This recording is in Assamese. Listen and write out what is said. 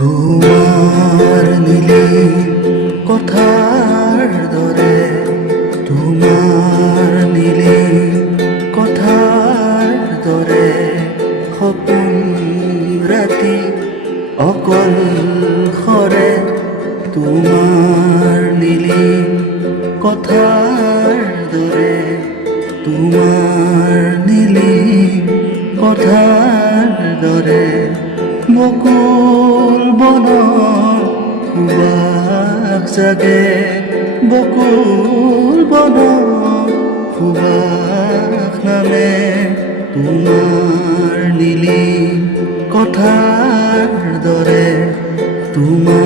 তোমাৰ নীলি কথাৰ দৰে, তোমাৰ নীলি কথাৰ দৰে সপোন ৰাতি অকল সৰে। তোমাৰ নীলি কথাৰ দৰে, তোমাৰ নীলি কথাৰ দৰে বকুল বনৰ সুবাস জাগে, বকুল বনৰ সুবাস নামে। তোমাৰ নীলি কথাৰ দৰে, তোমাৰ